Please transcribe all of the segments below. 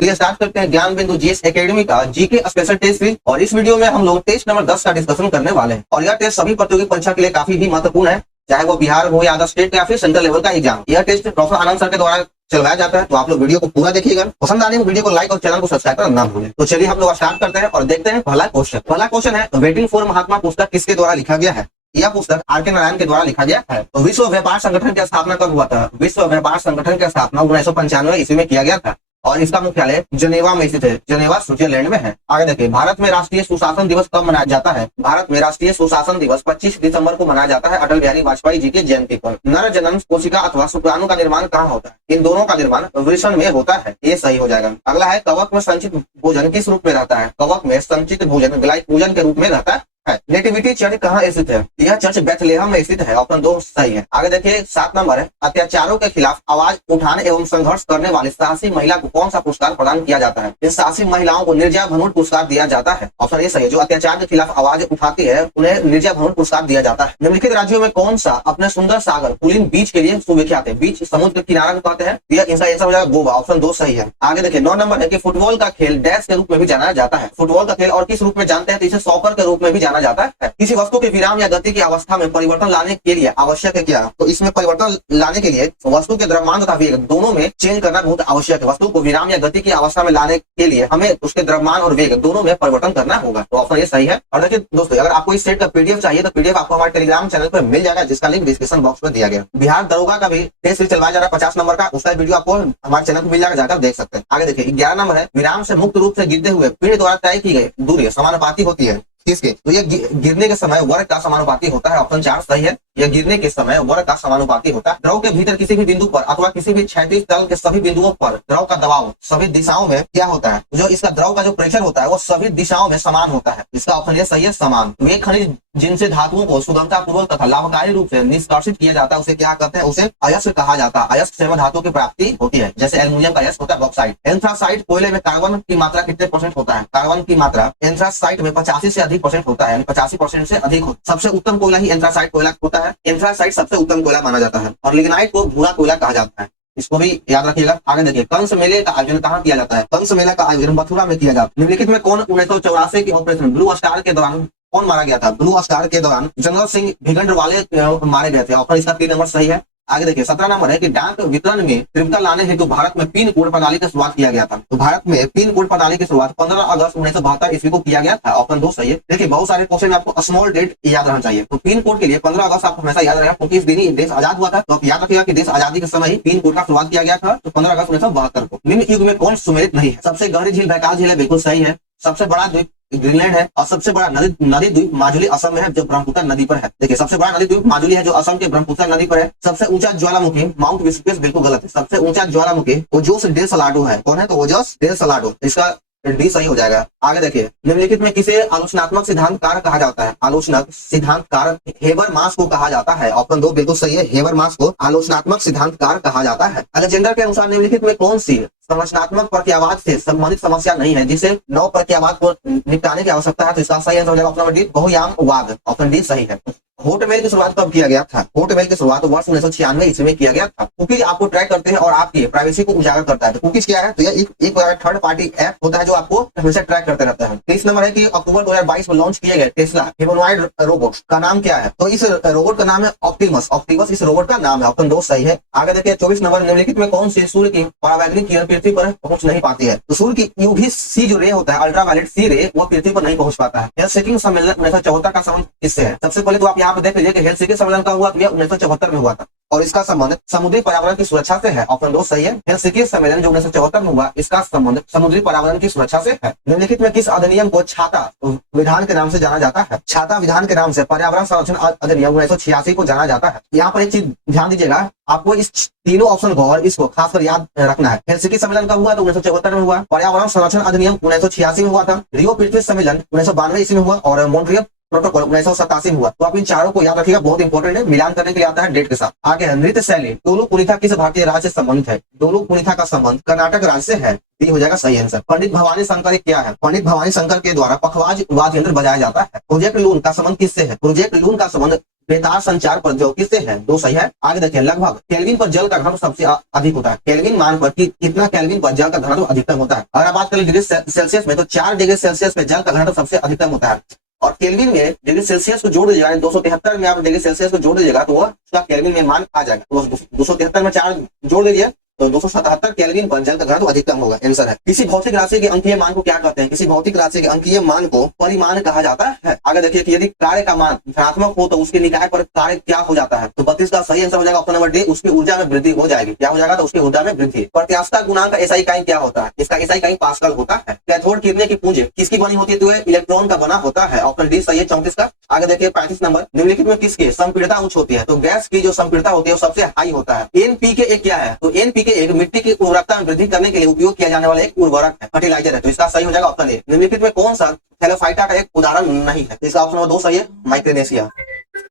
तो ये स्टार्ट करते हैं ज्ञान बिंदु जीएस एकेडमी का जीके स्पेशल टेस्ट सीरीज। और इस वीडियो में हम लोग टेस्ट नंबर 10 का डिस्कशन करने वाले हैं। और यह टेस्ट सभी प्रतियोगी परीक्षा के लिए काफी ही महत्वपूर्ण है, चाहे वो बिहार हो या अदर स्टेट या फिर सेंट्रल लेवल का एग्जाम। यह टेस्ट प्रोफेसर आनंद सर के द्वारा चलवाया जाता है। तो आप लोग वीडियो को पूरा देखिएगा, पसंद आने में वीडियो को लाइक और चैनल को सब्सक्राइब करना ना भूलें। तो चलिए हम लोग स्टार्ट करते हैं और देखते हैं पहला क्वेश्चन। पहला क्वेश्चन है वेटिंग फॉर महात्मा पुस्तक किसके द्वारा लिखा गया है? यह पुस्तक आर.के. नारायण के द्वारा लिखा गया है। तो विश्व व्यापार संगठन की स्थापना कब हुआ था? विश्व व्यापार संगठन की स्थापना 1995 ईस्वी में किया गया था और इसका मुख्यालय जनेवा में स्थित है। जनेवा स्विट्जरलैंड में है। आगे देखिए, भारत में राष्ट्रीय सुशासन दिवस कब मनाया जाता है? भारत में राष्ट्रीय सुशासन दिवस 25 दिसंबर को मनाया जाता है, अटल बिहारी वाजपेयी जी की जयंती पर। नर जनन कोशिका अथवा शुक्राणु का निर्माण कहाँ होता है? इन दोनों का निर्माण वृषण में होता है। ये सही हो जाएगा। अगला है कवक में संचित भोजन किस रूप में रहता है? कवक में संचित भोजन ग्लाइकोजन के रूप में रहता है। नेटिविटी चर्च कहाँ स्थित है? यह चर्च बेथलेहम में स्थित है। ऑप्शन 2 सही है। आगे देखिए 7 नंबर है अत्याचारों के खिलाफ आवाज उठाने एवं संघर्ष करने वाली साहसी महिला को कौन सा पुरस्कार प्रदान किया जाता है? इन साहसी महिलाओं को निर्जया भनूट पुरस्कार दिया जाता है। ऑप्शन ए सही है। जो अत्याचार के खिलाफ आवाज उठाती है उन्हें निर्जया भनूट पुरस्कार दिया जाता है। निम्नलिखित राज्यों में कौन सा अपने सुंदर सागर पुलिन बीच के लिए सुविख्यात है? बीच समुद्र के किनारा को कहते हैं। यह इसका आंसर हो जाएगा गोवा। ऑप्शन 2 सही है। आगे देखिए 9 नंबर है कि फुटबॉल का खेल डैश के रूप में भी जाना जाता है। फुटबॉल का खेल और किस रूप में जानते हैं? तो इसे सॉकर के रूप में भी जाना जाता है। किसी वस्तु के विराम या गति की अवस्था में परिवर्तन लाने के लिए आवश्यक है क्या? तो इसमें परिवर्तन लाने के लिए वस्तु के द्रव्यमान तथा वेग दोनों में चेंज करना बहुत आवश्यक है। वस्तु को विराम या गति की अवस्था में लाने के लिए हमें उसके द्रव्यमान और वेग दोनों में परिवर्तन करना होगा। तो ऑप्शन ये सही है। और देखिए दोस्तों, अगर आपको इस सेट का पीडीएफ चाहिए तो पीडीएफ आपको हमारे टेलीग्राम चैनल पर मिल जाएगा, जिसका लिंक डिस्क्रिप्शन बॉक्स में दिया गया। बिहार दरोगा का भी टेस्ट चलवाया जा रहा है 50 नंबर का, उसका वीडियो आपको हमारे चैनल पर मिल जाएगा, जाकर देख सकते हैं। आगे देखिए 11 नंबर है विराम से मुक्त रूप से गिरते हुए पिंड द्वारा तय की गई दूरी समानुपाती होती है किसके? तो ये गिरने के समय वर्ग का समानुपाती होता है। ऑप्शन 4 सही है। यह गिरने के समय वर्ग का समानुपाती होता है। द्रव के भीतर किसी भी बिंदु पर अथवा किसी भी क्षैतिज तल के सभी बिंदुओं पर द्रव का दबाव सभी दिशाओं में क्या होता है? जो इसका द्रव का जो प्रेशर होता है वो सभी दिशाओं में समान होता है। इसका ऑप्शन ये सही है, समान। वे खनिज जिनसे धातुओं को सुगमतापूर्वक तथा लाभकारी रूप से निष्कासित किया जाता है उसे क्या कहते हैं? उसे अयस्क कहा जाता है। अयस्क से धातु की प्राप्ति होती है, जैसे एल्युमिनियम का अयस्क होता है बॉक्साइट। एंथ्रासाइट कोयले में कार्बन की मात्रा कितने % होता है? कार्बन की मात्रा एंथ्रासाइट में 85 से अधिक % होता है, 85% से अधिक होता है। सबसे उत्तम कोयला ही एंथ्रासाइट कोयला होता है। एंथ्रासाइट सबसे उत्तम कोयला माना जाता है। और लिग्नाइट को भूरा कोयला कहा जाता है, इसको भी याद रखिएगा। आगे देखिए कंस मेले का आयोजन कहाँ किया जाता है? कंस मेला का आयोजन मथुरा में किया जाता है। निम्नलिखित में कौन 1984 के ऑपरेशन ब्लू स्टार के दौरान कौन मारा गया था? ब्लू स्टार के दौरान जनरल सिंह भिगंडरवाले मारे गए थे। ऑप्शन इसका 3 नंबर सही है। आगे देखिए 17 नंबर है कि डाक वितरण में तीव्रता लाने हेतु भारत में पिन कोड प्रणाली की शुरुआत किया गया था। तो भारत में पिन कोड प्रणाली की शुरुआत 15 अगस्त 1972 ईस्वी को किया गया था। ऑप्शन 2 सही है। देखिए बहुत सारे क्वेश्चन में आपको स्मॉल डेट याद रहना चाहिए। तो पिन कोड के लिए 15 अगस्त आपको हमेशा याद रहेगा, क्योंकि इस दिन ही देश आजाद हुआ था। तो आप याद रखिएगा कि देश आजादी के समय ही पिन कोड का शुरुआत किया गया था, तो 15 अगस्त 1972 को। निम्न युग में कौन सुमेलित नहीं है? सबसे गहरी झील बैकाल झील है, बिल्कुल सही है। सबसे बड़ा द्वीप ग्रीनलैंड है। और सबसे बड़ा नदी द्वीप माजुली असम में है, जो ब्रह्मपुत्र नदी पर है। देखिए सबसे बड़ा नदी द्वीप माजुली है, जो असम के ब्रह्मपुत्र नदी पर है। सबसे ऊंचा ज्वालामुखी माउंट वेसुवियस बिल्कुल गलत है। सबसे ऊंचा ज्वालामुखी ओजोस डेल सलाडो है। कौन है? तो ओजोस डेल सलाडो। इसका डी सही हो जाएगा। आगे देखिए निम्नलिखित में किसे आलोचनात्मक सिद्धांतकार कहा जाता है? आलोचनात्मक सिद्धांतकार हेबरमास को कहा जाता है। ऑप्शन 2 बिल्कुल सही है। हेबरमास को आलोचनात्मक सिद्धांतकार कहा जाता है। अलेक्जेंडर के अनुसार निम्नलिखित में कौन सी संरचनात्मक प्रत्यावाद से संबंधित समस्या नहीं है जिसे 9 प्रत्यावाद को निपटाने की आवश्यकता है? तो इसका सही आंसर हो जाएगा ऑप्शन नंबर डी बहुयामवाद। ऑप्शन डी सही है। होट मेल की शुरुआत कब किया गया था? होट मेल की शुरुआत वर्ष 1996 ईस्वी में किया गया था। कुकीज आपको ट्रैक करते हैं और आपकी प्राइवेसी को उजागर करता है। तो कुकीज क्या है? तो यह एक थर्ड पार्टी ऐप होता है जो आपको हमेशा ट्रैक करते रहता है। 23 नंबर है कि अक्टूबर 2022 में लॉन्च किए गए टेस्ला ह्यूमनॉइड रोबोट का नाम क्या है? तो इस रोबोट का नाम है ऑप्टिमस। ऑप्टिमस इस रोबोट का नाम है। ऑप्शन 2 सही है। आगे देखिए 24 नंबर निम्नलिखित में कौन सी सूर्य की परावैंगनिक किरण पृथ्वी पर पहुंच नहीं पाती है? तो सूर्य की यूवी सी जो रे होता है, अल्ट्रावायलेट सी रे, वो पृथ्वी पर नहीं पहुंच पाता है। हेलसिंकी सम्मेलन 1974 का संबंध किससे है? सबसे पहले तो आप यहाँ पे देख लीजिए कि हेलसिंकी सम्मेलन का हुआ 1974 में हुआ था और इसका संबंध समुद्री पर्यावरण की सुरक्षा से है। ऑप्शन 2 सही है। हेलसिंकी सम्मेलन जो 1974 में हुआ, इसका संबंध समुद्री पर्यावरण की सुरक्षा से है। निम्नलिखित में किस अधिनियम को छाता विधान के नाम से जाना जाता है? छाता विधान के नाम से पर्यावरण संरक्षण अधिनियम 1986 को जाना जाता है। यहाँ पर एक चीज ध्यान दीजिएगा, आपको इस तीनों ऑप्शन को और इसको खासकर याद रखना है। हेलसिंकी सम्मेलन का हुआ तो 1974 में हुआ, पर्यावरण संरक्षण अधिनियम 1986 में हुआ था, रियो पृथ्वी सम्मेलन 1992 ईस्वी में हुआ और मॉन्ट्रियल प्रोटोकॉल 1987 में हुआ। तो आप इन चारों को याद रखिएगा, बहुत इंपॉर्टेंट है, मिलान करने के लिए आता है डेट के साथ। आगे है नृत्य शैली डोलू कुनिथा किस भारतीय राज्य से संबंधित है? डोलू कुनिथा का संबंध कर्नाटक राज्य से है। डी हो जाएगा सही आंसर। पंडित भवानी शंकर क्या है? पंडित भवानी शंकर के द्वारा पखवाज वाद्य यंत्र बजाया जाता है। प्रोजेक्ट लून का संबंध किससे है? प्रोजेक्ट लून का संबंध बेतार संचार प्रौद्योगिकी से है, 2 सही है। आगे देखिए, लगभग केल्विन पर जल का घनत्व सबसे अधिक होता है। केल्विन मान पर कितना केल्विन पर जल का घनत्व अधिकतम होता है। अगर आप बात करें डिग्री सेल्सियस में, तो 4 डिग्री सेल्सियस में जल का घनत्व सबसे अधिकतम होता है। और केल्विन में डिग्री सेल्सियस को जोड़ दीजिएगा, 273 में आप डिग्री सेल्सियस को जोड़ दीजिएगा तो वह उसका केल्विन में मान आ जाएगा। तो 273 में 4 जोड़ दीजिए तो 277 केल्विन पर जल का घनत्व अधिकतम होगा, आंसर है। किसी भौतिक राशि के अंकीय मान को क्या कहते हैं? किसी भौतिक राशि के अंकीय मान को परिमाण कहा जाता है। आगे देखिए कि यदि कार्य का मान धनात्मक हो तो उसके निकाय पर कार्य क्या हो जाता है? तो 32 का सही आंसर हो जाएगा ऑप्शन नंबर डी, उसकी ऊर्जा में वृद्धि हो जाएगी। क्या हो जाएगा? तो उसकी ऊर्जा में वृद्धि। प्रत्यास्थता गुणांक का एसआई इकाई क्या होता है? इसका एसआई इकाई पास्कल होता है। कैथोड किरणें की पुंज किसकी बनी होती है? तो इलेक्ट्रॉन का बना होता है, ऑप्शन डी सही है 34 का। आगे देखिए 35 नंबर, निम्नलिखित में किसकी संपीड़ितता उच्च होती है? तो गैस की जो संपीड़ितता होती है वो सबसे हाई होता है। एनपीके एक क्या है? तो एनपीके एक मिट्टी की उर्वरकता में वृद्धि करने के लिए उपयोग किया जाने वाला एक उर्वरक है, फर्टिलाइजर है। तो इसका सही हो जाएगा ऑप्शन ए। निम्नलिखित में कौन सा थैलेफाइटा का एक उदाहरण नहीं है? इसका ऑप्शन नंबर 2 सही है, माइक्रोनेशिया।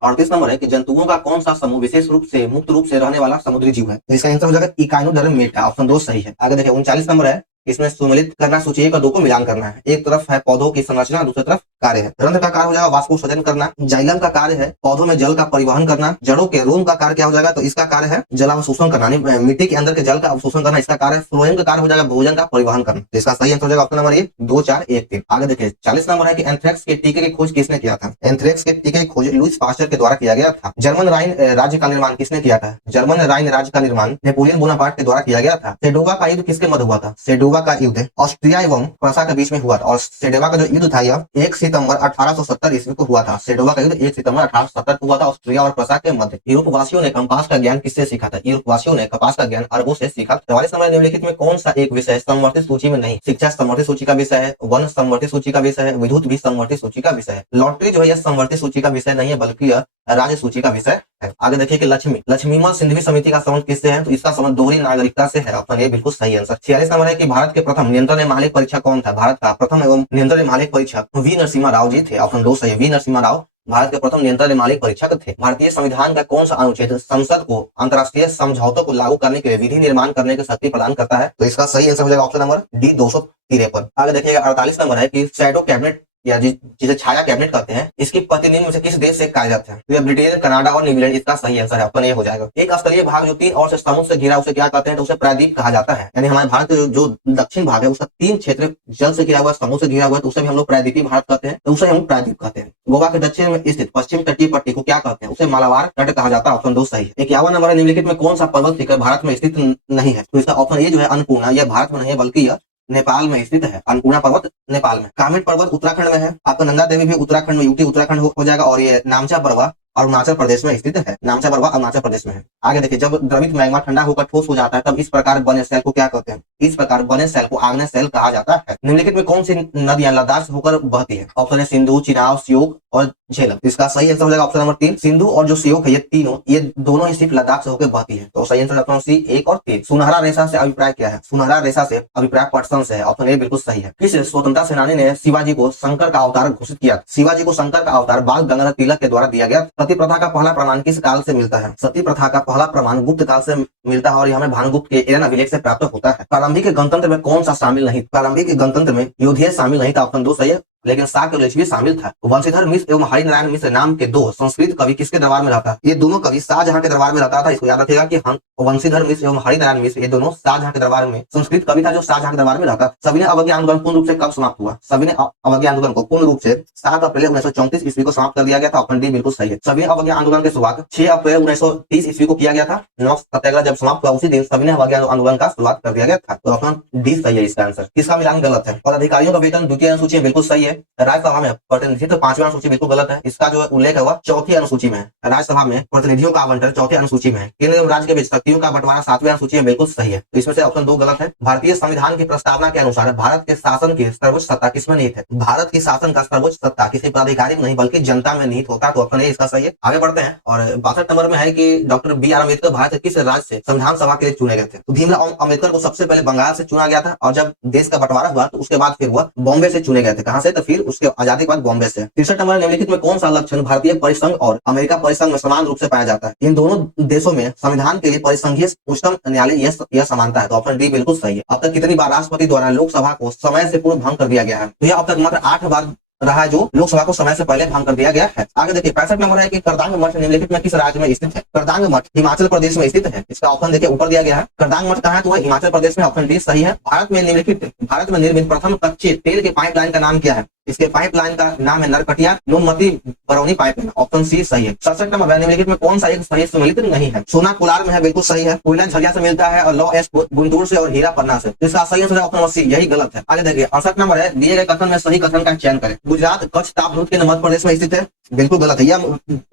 38 नंबर है कि जंतुओं का कौन सा समूह विशेष रूप से मुक्त रूप से रहने वाला समुद्री जीव है? तो इसका आंसर हो जाएगा इकाइनोडर्मेटा, ऑप्शन 2 सही है। आगे देखिए 39 नंबर है, इसमें सम्मिलित करना, सूची 1 और 2 को मिलान करना है। एक तरफ है पौधों की संरचना, दूसरी तरफ कार्य है। रंध्र का कार्य हो जाएगा वाष्पोत्सर्जन करना। जाइलम का कार्य है पौधों में जल का परिवहन करना। जड़ों के रोम का कार्य क्या हो जाएगा? तो इसका कार्य है जलावशोषण करना, मिट्टी के अंदर के जल का अवशोषण करना। इसका कार्य फ्लोएम का कार्य हो जाएगा भोजन का परिवहन करना। तो इसका सही आंसर हो जाएगा ऑप्शन नंबर ए, 2, 4, 1, 3। आगे देखिए 40 नंबर है कि एंथ्रेक्स के टीके की खोज किसने किया था? एंथ्रेक्स के टीके की खोज लुईस पास्चर के द्वारा किया गया था। जर्मन राइन राज्य का निर्माण किसने किया था? जर्मन राइन राज्य का निर्माण नेपोलियन बोनापार्ट के द्वारा किया गया था। सेडोवा का युद्ध किसके मध्य हुआ था? सेडोवा का युद्ध ऑस्ट्रिया एवं प्रसा के बीच में हुआ था। और सेडोवा का जो युद्ध था यह 1 सितंबर 1870 ईस्वी को हुआ था। सेडोवा का युद्ध 1 सितंबर 1870 को हुआ था, ऑस्ट्रिया और प्रसा के मध्य। यूरोप वासियों ने कपास का ज्ञान किससे सीखा था? यूरोप वासियों ने कपास का ज्ञान अरबों से सीखा। 44 नंबर, निम्नलिखित में कौन सा एक विषय समवर्ती सूची में नहीं? शिक्षा समवर्ती सूची का विषय है, वन समवर्ती सूची का विषय है, विद्युत भी समवर्ती सूची का विषय है। लॉटरी जो है यह समवर्ती सूची का विषय नहीं है बल्कि यह राज्य सूची का विषय है। आगे देखिए कि लक्ष्मीमल सिंधवी समिति का संबंध किससे है? तो इसका संबंध दोहरी नागरिकता से है, ऑप्शन ए बिल्कुल सही आंसर। 46 नंबर है कि भारत के प्रथम नियंत्रण मालिक परीक्षक कौन था? भारत का प्रथम एवं नियंत्रण मालिक परीक्षक वी नरसिम्हा राव जी थे, ऑप्शन 2 सही है। वी नरसिम्हा राव भारत के प्रथम नियंत्रण मालिक परीक्षक थे। भारतीय संविधान का कौन सा अनुच्छेद संसद को अंतर्राष्ट्रीय समझौतों को लागू करने के लिए विधि निर्माण करने की शक्ति प्रदान करता है? तो इसका सही आंसर हो जाएगा ऑप्शन नंबर डी, 253। आगे देखिएगा 48 नंबर है कि शैडो कैबिनेट या जिसे छाया कैबिनेट कहते हैं, इसकी प्रतिनिधि में से किस देश से कार्यरत है? तो ब्रिटेन, कनाडा और न्यूजीलैंड। इसका सही आंसर है, ऑप्शन ए हो जाएगा। एक स्थलीय भाग जो 3 और से समुद्र से घिरा उसे क्या कहते हैं? तो उसे प्रायद्वीप कहा जाता है। यानी हमारे भारत का जो दक्षिण भाग है उसका 3 क्षेत्र जल से घिरा हुआ, समुद्र से घिरा हुआ है, तो उसे भी हम लोग प्रायद्वीपीय भारत कहते हैं, तो उसे हम प्रायद्वीप कहते हैं। गोवा के दक्षिण में स्थित पश्चिम तटीय पट्टी को क्या कहते हैं? उसे मालाबार तट कहा जाता है, ऑप्शन 2 सही है। 51 नंबर है, निम्नलिखित में कौन सा पर्वत शिखर भारत में स्थित नहीं है? तो इसका ऑप्शन ए जो है अन्नपूर्णा, यह भारत में नहीं है बल्कि यह नेपाल में स्थित है। अन्नपूर्णा पर्वत नेपाल में। कामेट पर्वत उत्तराखंड में है। आपका नंदा देवी भी उत्तराखंड में, यूटी उत्तराखंड हो जाएगा। और ये नामचा बरवा अरुणाचल प्रदेश में स्थित है। नामचा बरवा अरुणाचल प्रदेश में है। आगे देखिए, जब द्रवित मैग्मा ठंडा होकर ठोस हो जाता है तब इस प्रकार बने सेल को क्या कहते हैं? इस प्रकार बने सेल को आग्नेय सेल कहा जाता है। निम्नलिखित में कौन सी नदियां लद्दाख से होकर बहती है? ऑप्शन है सिंधु, चिनाब, श्योक और झेलम। इसका सही आंसर हो जाएगा ऑप्शन नंबर 3। सिंधु और जो श्योक है ये दोनों ही सिर्फ लद्दाख से होकर बहती है। तो सही आंसर ऑप्शन सी 1 और 3। सुनहरा रेशा से अभिप्राय क्या है? सुनहरा रेशा से अभिप्राय पटसन से है, ऑप्शन ए बिल्कुल सही है। किस स्वतंत्रता सेनानी ने शिवाजी को शंकर का अवतार घोषित किया? शिवाजी को शंकर का अवतार बाल गंगाधर तिलक के द्वारा दिया गया। सती प्रथा का पहला प्रमाण किस काल से मिलता है? सती प्रथा का पहला प्रमाण गुप्त काल से मिलता है और यह हमें भानुगुप्त के एरन अभिलेख से प्राप्त होता है। प्रारंभिक गणतंत्र में कौन सा शामिल नहीं? प्रारंभिक गणतंत्र में योधेय शामिल नहीं था, ऑप्शन 2 सही है, लेकिन साक्यवलेश भी शामिल था। वंशीधर मिश्र एवं हरिनारायण मिश्र नाम के 2 संस्कृत कवि किसके दरबार में रहता? ये दोनों कवि शाहजहां के दरबार में रहता था। इसको याद रखिएगा कि हम वंशीधर मिश्र एवं हरिनारायण मिश्र ये दोनों शाहजहां के दरबार में संस्कृत कवि था जो शाहजहां के दरबार में रहता। सविनय अवज्ञा आंदोलन पूर्ण रूप से कब समाप्त हुआ? सविनय अवज्ञा आंदोलन को पूर्ण रूप से 7 अप्रैल 1934 ईस्वी को समाप्त कर दिया गया था, ऑप्शन डी बिल्कुल सही है। सविनय अवज्ञा आंदोलन की शुरुआत 6 अप्रैल 1930 ईस्वी को किया गया था। नमक सत्याग्रह जब समाप्त हुआ उसी दिन सविनय अवज्ञा आंदोलन का शुरुआत कर दिया गया था। तो ऑप्शन डी सही है इसका आंसर। किसका मिलान गलत है? और अधिकारियों का वेतन द्वितीय अनुसूची में बिल्कुल सही है। राज्यसभा में प्रतिनिधित्व 5वीं अनुसूची बिल्कुल गलत है। इसका जो उल्लेख है वह 4थी अनुसूची में है। राज्यसभा में प्रतिनिधियों का आवंटन 4थी अनुसूची में है। केंद्र एवं राज्य के बीच शक्तियों का बंटवारा 7वीं अनुसूची में बिल्कुल सही है। तो इसमें से ऑप्शन 2 गलत है। भारतीय संविधान की प्रस्तावना के अनुसार भारत के शासन की सर्वोच्च सत्ता किसमें निहित है? भारत की शासन का सर्वोच्च सत्ता किसी पदाधिकारी में नहीं बल्कि जनता में निहित होता है। तो ऑप्शन ए इसका सही है। आगे बढ़ते हैं और 62 नंबर में है कि डॉक्टर बी.आर. अम्बेडकर भारत के किस राज्य से संविधान सभा के लिए चुने गए थे? तो भीमराव अम्बेडकर को सबसे पहले बंगाल से चुना गया था और जब देश का बंटवारा हुआ तो उसके बाद फिर वह बॉम्बे से चुने गए थे। कहां से? तो फिर उसके आजादी के बाद बॉम्बे से। 63 नंबर, निम्नलिखित में कौन सा लक्षण भारतीय परिसंघ और अमेरिका परिसंघ में समान रूप से पाया जाता है? इन दोनों देशों में संविधान के लिए परिसंघीय उच्चतम न्यायालय यह समानता है। तो ऑप्शन डी बिल्कुल सही है। अब तक कितनी बार राष्ट्रपति द्वारा लोकसभा को समय से पूर्व भंग कर दिया गया है? तो यह अब तक मात्र 8 बार रहा है, जो लोकसभा को समय से पहले भंग कर दिया गया है। आगे देखिए 65 नंबर है कि करदांग मठ निम्नलिखित में किस राज्य में स्थित है। करदांग मठ हिमाचल प्रदेश में स्थित है। इसका ऑप्शन देखिए ऊपर दिया गया है। करदांग मठ कहाँ है, तो वह हिमाचल प्रदेश में। ऑप्शन डी सही है। भारत में निर्मित प्रथम कच्चे तेल के पाइपलाइन का नाम क्या है। इसके पाइपलाइन का नाम है नरकटिया नुमती बरौनी पाइपलाइन। ऑप्शन सी सही है। 67 नंबर निम्नलिखित में कौन सा एक सही सम्मिलित नहीं है। सोना कोलार में है, बिल्कुल सही है। कोयला झरिया से मिलता है और लौ एस गुंटूर से और हीरा पन्ना से। इसका सही आंसर है ऑप्शन सी, यही गलत है। आगे देखिए 68 नंबर है, दिए गए कथन में सही कथन का चयन करें। गुजरात कच्छ तापधूत के मध्य प्रदेश में स्थित है, बिल्कुल गलत है। यह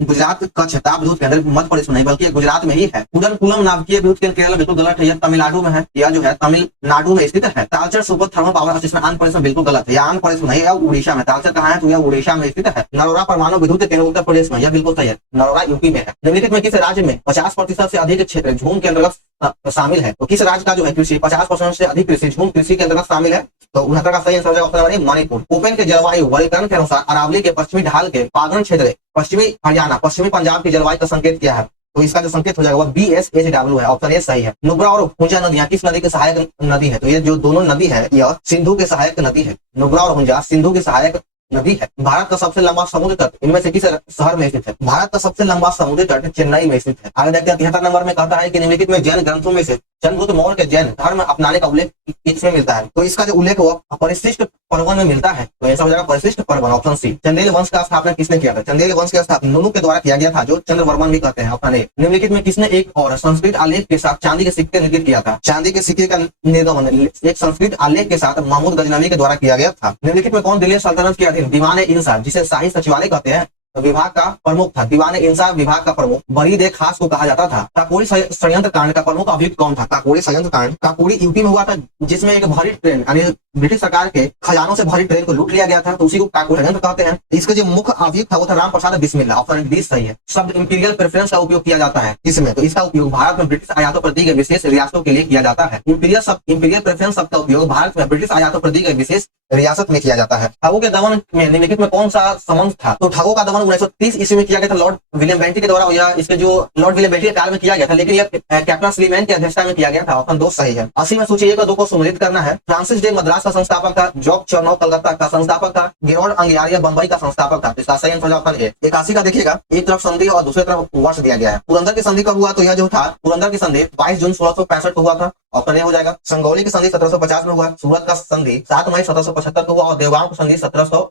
गुजरात कच्छ तापधूत के अंदर मध्य प्रदेश में नहीं बल्कि गुजरात में ही है। कुडनकुलम नाभिकीय विद्युत केंद्र केरल, बिल्कुल गलत है। यह तमिलनाडु में है, यह जो है तमिलनाडु में स्थित है। Talcher super thermal power station Andhra Pradesh में, बिल्कुल गलत है। यह आंध्र प्रदेश में नहीं है, उड़ीसा में। तालचर कहाँ है, तो यह उड़ीसा में स्थित है। नरोरा परमाणु विद्युत केंद्र उत्तर प्रदेश में, यह बिल्कुल सही है। नरोरा यूपी में है। निम्नलिखित में किस राज्य में 50% से अधिक क्षेत्र झूम के अंतर्गत शामिल है। तो किस राज्य का जो है कृषि 50% से अधिक कृषि झूम कृषि के अंतर्गत शामिल है। तो 69 का सही answer option number Manipur. Open के जलवायु वर्गीकरण के अनुसार अरावली के पश्चिमी ढाल के पागन क्षेत्र पश्चिमी हरियाणा पश्चिमी पंजाब की जलवायु का संकेत क्या है। तो इसका जो संकेत हो जाएगा वह BSHW है। ऑप्शन ए सही है। नुब्रा और हुंजा नदियां किस नदी के सहायक नदी है। तो ये जो दोनों नदी है यह सिंधु के सहायक नदी है। नुब्रा और हुंजा सिंधु के सहायक नदी है। भारत का सबसे लंबा समुद्र तट इनमें से किस शहर में स्थित है। भारत का सबसे लंबा समुद्री तट चेन्नई में स्थित है। आगे देखते हैं 73 नंबर में कहता है कि निम्नलिखित में जैन ग्रंथों में से चंद्रगुप्त मौर्य के जैन धर्म अपनाने का उल्लेख किसमें मिलता है। तो इसका जो उल्लेख हुआ परिशिष्ट पर्वन में मिलता है। तो ऐसा हो जाएगा परिशिष्ट पर्वन। Option C. चंदेल वंश का स्थापना किसने किया था। चंदेल वंश की स्थापना नुनु के द्वारा किया गया था, जो चंद्रवर्मन भी कहते हैं। Option A. निम्नलिखित में किसने एक और संस्कृत आलेख के साथ चांदी के सिक्के निर्मित किया था। चांदी के सिक्के का निर्गमन एक संस्कृत आलेख के साथ महमूद गजनवी के द्वारा किया गया था। निम्नलिखित में कौन दिल्ली सल्तनत के अधीन दीवान इंसाफ जिसे शाही सचिवालय कहते हैं विभाग का प्रमुख था। दीवान इंसाफ विभाग का प्रमुख बरीद ए खास को कहा जाता था। काकोरी षड्यंत्र कांड का प्रमुख अभियुक्त कौन था। काकोरी षड्यंत्र कांड काकोरी यूपी में हुआ था, जिसमें एक भरी ट्रेन यानी ब्रिटिश सरकार के खजानों से भरी ट्रेन को लूट लिया गया था। तो उसी को काकोरी षड्यंत्र कहते हैं। इसके जो मुख्य अभियुक्त था वो था राम प्रसाद बिस्मिल्ला। ऑप्शन डी सही है। शब्द इंपीरियल प्रेफरेंस का उपयोग किया जाता है इसमें। तो इसका उपयोग भारत में ब्रिटिश आयातों पर दी गई विशेष रियासतों के लिए किया जाता है। इंपीरियल प्रेफरेंस शब्द का उपयोग भारत में ब्रिटिश आयातों पर दी गई विशेष रियासत में किया जाता है। ठगों के दमन में निम्नलिखित में कौन सा संबंध था। तो ठगों का दमन 1930 ईस्वी में किया गया था लॉर्ड विलियम बेंटिक के द्वारा, या इसके जो लॉर्ड विलियम बेंटिक के काल में किया गया था, लेकिन यह कैप्टन स्लीमैन की अध्यक्षता में किया गया था। ऑप्शन 2 सही है। 80 में सूची 1 और 2 को सम्मिलित करना है। फ्रांसिस डे मद्रास का संस्थापक था। जॉर्ज चर्नौ कलकत्ता का संस्थापक था। गेरोल्ड अंगियारिया बंबई का संस्थापक था। इसका सही आंसर ऑप्शन ए। 81 का देखिएगा, एक तरफ संधि और दूसरी तरफ वर्ष दिया गया है। पुरंदर की संधि कब हुआ, तो यह जो था पुरंदर की संधि 22 जून 1665 को हुआ था। ऑप्शन ए हो जाएगा। संगौली की संधि 1750 में हुआ। सूरत का संधि 7 मई 1775 को हुआ और देवगांव की संधि 17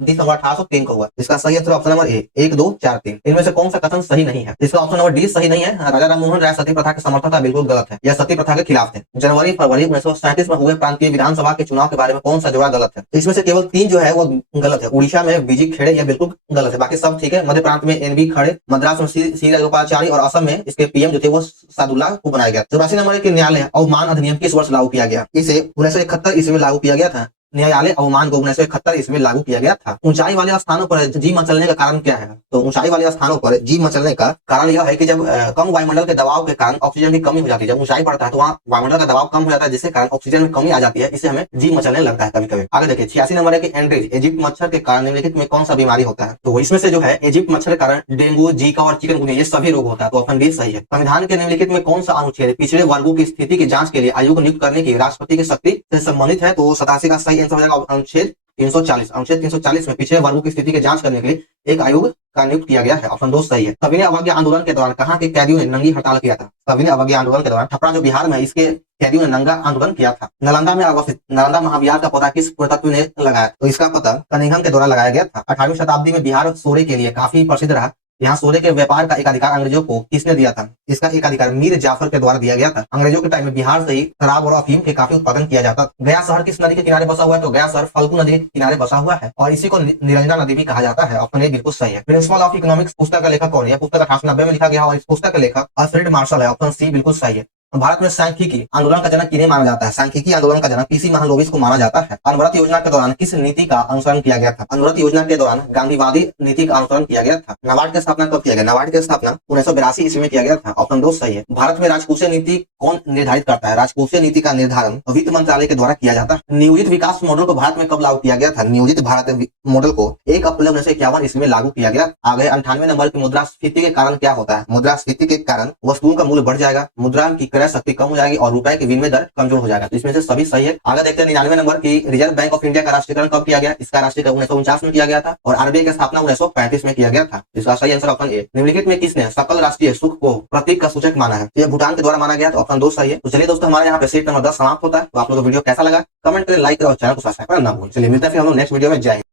दिसंबर 1803 को हुआ। इसका सही आंसर ऑप्शन नंबर ए 1, 2, 4, 3 इनमें से कौन सा कथन सही नहीं है। इसका ऑप्शन नंबर डी सही नहीं है। राजा राममोहन राय सती प्रथा के समर्थक था, बिल्कुल गलत है। यह सती प्रथा के खिलाफ थे। जनवरी फरवरी 1937 में हुए प्रांतीय विधानसभा के चुनाव के बारे में कौन सा जवाब गलत है। इसमें से केवल 3 जो है वो गलत है। उड़ीसा में बीजी खेड़े, यह बिल्कुल गलत है। बाकी सब ठीक है। मध्य प्रांत में NB खड़े, मद्रास में सी राजगोपालाचारी और असम में इसके PM जो थे वो सादुल्ला को बनाया गया। 84 नंबर के न्यायालय अवमान अधिनियम किस वर्ष लागू किया गया। इसे 1971 ईस्वी में लागू किया गया था। न्यायालय अवमान को 1971 ईस्वी में लागू किया गया था। ऊंचाई वाले स्थानों पर जी मचलने का कारण क्या है। तो ऊंचाई वाले स्थानों पर जी मचलने का कारण यह है कि जब कम वायुमंडल के दबाव के कारण ऑक्सीजन की कमी हो जाती है। जब ऊंचाई बढ़ता है तो वहाँ वायुमंडल का दबाव कम हो जाता है, जिसके कारण ऑक्सीजन में कमी आ जाती है। इससे हमें जी मचलने लगता है कभी कभी। आगे देखिए 86 नंबर है कि एंड्रीज इजिप्ट मच्छर के कारण निम्नलिखित में कौन सा बीमारी होता है। तो इसमें से जो है इजिप्ट मच्छर के कारण डेंगू, जीका और चिकनगुनिया ये सभी रोग होता है। तो ऑप्शन डी सही है। संविधान के निम्नलिखित में कौन सा अनुच्छेद पिछड़े वर्गों की स्थिति की जांच के लिए आयोग नियुक्त करने की राष्ट्रपति की शक्ति से संबंधित है। तो 87 का सही आंसर हो जाएगा अनुच्छेद 340। अनुच्छेद 340 में पिछड़े वर्गों की स्थिति की जांच करने के लिए एक आयोग का नियुक्त किया गया है। ऑप्शन 2 सही है। सविनय अवज्ञा आंदोलन के दौरान कहाँ के कैदियों ने नंगी हड़ताल किया था। सविनय अवज्ञा आंदोलन के दौरान छपरा जो बिहार में, इसके कैदियों ने नंगा आंदोलन किया था। नालंदा में अवस्थित नालंदा महाविहार का पता किस पुरातत्व ने लगाया। तो इसका पता कनिंघम के द्वारा लगाया गया था। 18वीं शताब्दी में बिहार सोरे के लिए काफी प्रसिद्ध रहा। यहाँ सोने के व्यापार का एक अधिकार अंग्रेजों को किसने दिया था। इसका एक अधिकार मीर जाफर के द्वारा दिया गया था। अंग्रेजों के टाइम में बिहार से ही शराब और अफीम के काफी उत्पादन किया जाता था। गया शहर किस नदी के किनारे बसा हुआ है। तो गया शहर फल्गु नदी के किनारे बसा हुआ है और इसी को निरंजना नदी भी कहा जाता है। ऑप्शन ए बिल्कुल सही है। प्रिंसिपल ऑफ इकोनॉमिक्स पुस्तक का लेखक कौन है। पुस्तक 1890 में लिखा गया और इस पुस्तक का लेखक अल्फ्रेड मार्शल है। ऑप्शन सी बिल्कुल सही है। भारत में सांख्यिकी आंदोलन का जनक किन्हें माना जाता है। सांख्यिकी आंदोलन का जनक PC महालोविस को माना जाता है। अनवरत योजना के दौरान किस नीति का अनुसरण किया गया था। अनवरत योजना के दौरान गांधीवादी नीति का अनुसरण किया गया था। नाबार्ड की स्थापना कब किया गया। नाबार्ड की स्थापना 1982 ईस्वी में किया गया था। ऑप्शन 2 सही है। भारत में राजकोषीय नीति कौन निर्धारित करता है। राजकोषीय नीति का निर्धारण वित्त मंत्रालय के द्वारा किया जाता है। नियोजित विकास मॉडल को भारत में कब लागू किया गया था। नियोजित भारत मॉडल को 1 अप्रैल 1951 ईस्वी में लागू किया गया। आगे 98 नंबर की मुद्रास्फीति के कारण क्या होता है। मुद्रास्फीति के कारण वस्तुओं का मूल्य बढ़ जाएगा, मुद्रा की क्रय शक्ति कम हो जाएगी और रुपए के विनिमय दर कमजोर हो जाएगा। तो इसमें से सभी सही है। आगे देखते हैं 99 नंबर की रिजर्व बैंक ऑफ इंडिया का राष्ट्रीयकरण कब किया गया। इसका राष्ट्रीयकरण 1949 में किया गया था और आरबीआई की स्थापना 1935 में किया गया था। इसका सही आंसर ऑप्शन ए। निम्नलिखित में किसने सकल राष्ट्रीय सुख को प्रतीक का सूचक माना है। यह भूटान के द्वारा माना गया, तो ऑप्शन 2 सही है। तो चलिए दोस्तों, हमारे यहाँ पे सेट नंबर 10 समाप्त होता है। तो आप लोगों को वीडियो कैसा लगा कमेंट करें, लाइक करें और चैनल को सब्सक्राइब करना ना भूलें। चलिए मिलते हैं फिर हम लोग नेक्स्ट वीडियो में। जय हिंद।